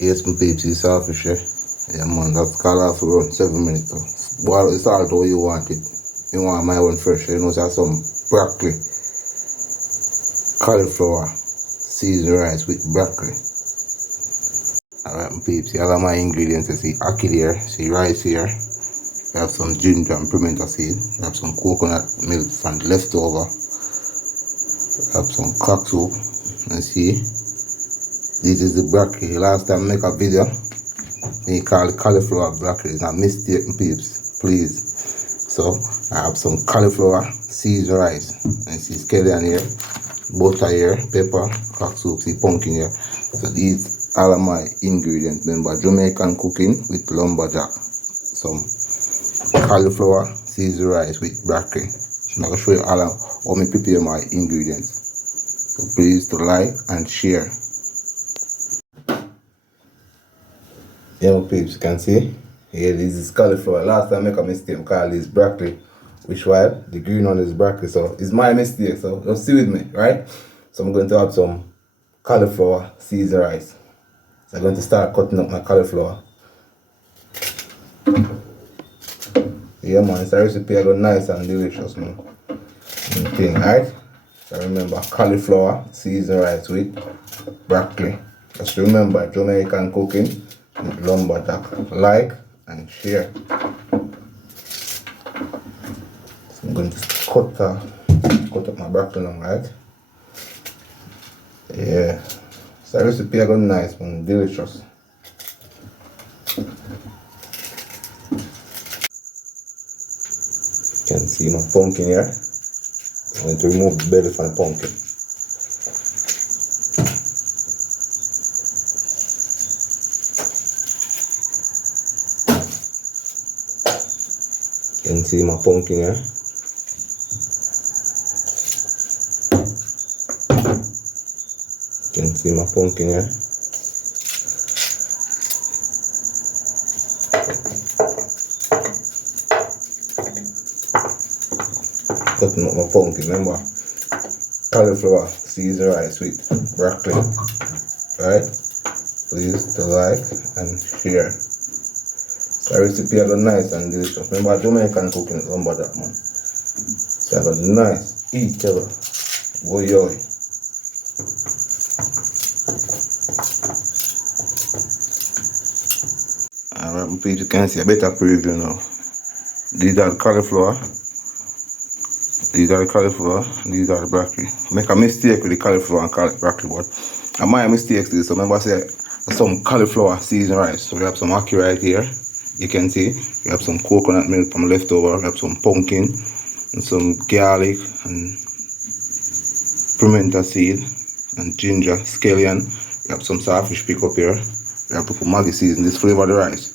Yes, my peeps, it's selfish, eh? Yeah, man, that's called off for around 7 minutes. So. Boil the salt how you want it. You want my one fresh, you know, so some broccoli, cauliflower, seasoned rice with broccoli. Alright, my peeps, here are my ingredients. You see ackee there, see rice here. We have some ginger and pimento seed. We have some coconut milk from the leftover. We have some cock soup. And see, this is the broccoli. Last time I make a video, we call it cauliflower broccoli. It's not mistake, peeps, please. So I have some cauliflower, seasoned rice, and see scallion here, butter here, pepper, cock soup, see pumpkin here. So these are my ingredients. Remember, Jamaican cooking with lumberjack. Some cauliflower, seasoned rice with broccoli. So I'm going to show you all how I prepare my ingredients. So please to like and share. Yeah, my peeps, you can see. Here, this is cauliflower. Last time I make a mistake, I call this broccoli. Which while the green one is broccoli, so it's my mistake. So just see with me, right? So I'm going to add some cauliflower seasoned rice. So I'm going to start cutting up my cauliflower. Yeah, man, it's a recipe I got nice and delicious, man. Thing, right? So remember, cauliflower seasoned rice with broccoli. Just remember, Jamaican cooking with lumberjack. Like and share. So I'm going to cut up my broccoli now, right? Yeah. So the recipe I got nice, man, delicious. You can see my pumpkin here. I'm going to remove the belly from the pumpkin. You can see my pumpkin here. You can see my pumpkin here. Cutting up my pumpkin, remember? Cauliflower, seasoned rice with broccoli. Right? Please to like and share. So the recipe I got nice and delicious. Remember, Jamaican cooking is lumberjack, man. So I got nice, eat ever. Boy, yo. Alright, my people, you can see a better preview now. These are the cauliflower. These are the cauliflower. These are the broccoli. Make a mistake with the cauliflower and call it broccoli, but my mistakes is, so remember I say some cauliflower seasoned rice. So we have some ackee right here. You can see we have some coconut milk from leftover. We have some pumpkin and some garlic and pimento seed and ginger, scallion. We have some saltfish pick up here. We have to put Maggi season. This flavor the rice.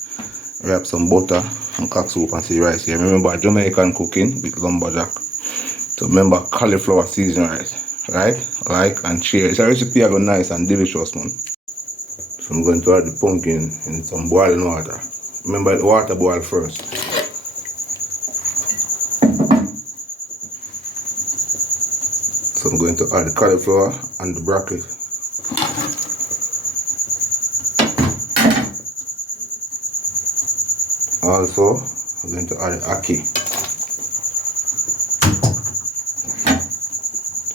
We have some butter and cock soup and see rice here. Remember, Jamaican cooking with lumberjack. So remember, cauliflower seasoned rice, right? Like and share. It's a recipe I got nice and delicious, man. So I'm going to add the pumpkin in some boiling water. Remember, the water boil first. So I'm going to add the cauliflower and the broccoli. Also, I'm going to add the ackee.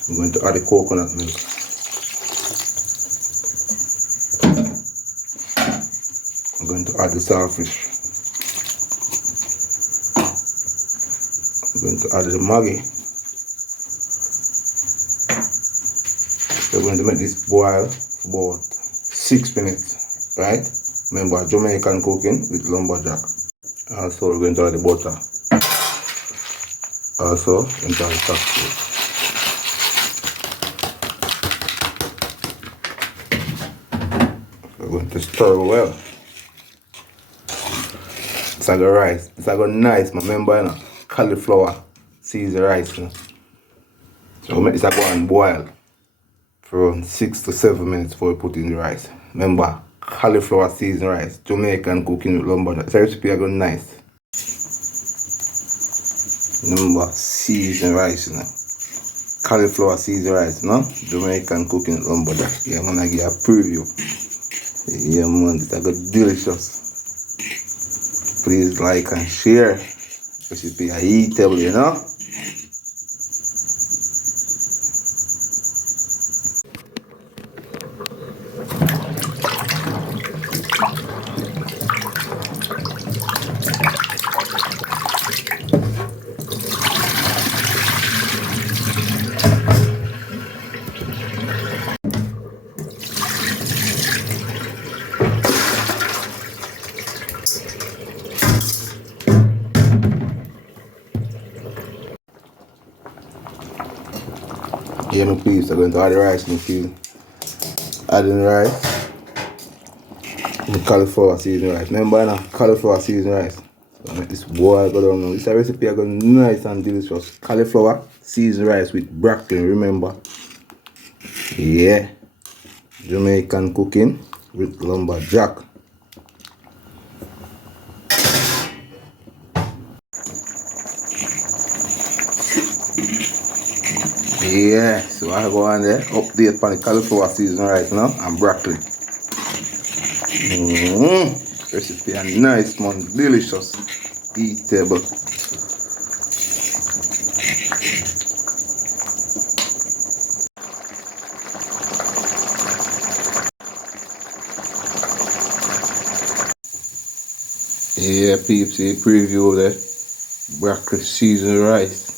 I'm going to add the coconut milk. I'm going to add the saltfish. I'm going to add the Maggi. We're going to make this boil for about 6 minutes, right? Remember, Jamaican cooking with lumberjack. Also, we're going to add the butter. Also, we're going to add the cock soup. We're going to stir well. It's like a rice. It's like a nice, remember, you know, cauliflower seasoned rice. You know? So we'll make this like one boil for around 6 to 7 minutes before we put in the rice. Remember, cauliflower seasoned rice, Jamaican cooking with lumberjack. It's a recipe I got nice. Remember, seasoned rice, you know. Cauliflower seasoned rice, you know. Jamaican cooking with lumberjack. Yeah, I'm gonna give a preview. Yeah, man, it's a good delicious. Please like and share. Recipe are eatable, you know. Yeah, my peeps, I'm going to add the rice in a few. Adding the rice. The cauliflower season rice. Remember now, cauliflower season rice. So make this boil go down now. This recipe is going to be nice and delicious. Cauliflower season rice with broccoli, remember? Yeah. Jamaican cooking with lumberjack. Yeah, so I go on there, update on the cauliflower season right now and broccoli. Recipe and nice man, delicious, eatable. Yeah, peeps, see preview there. Broccoli season rice.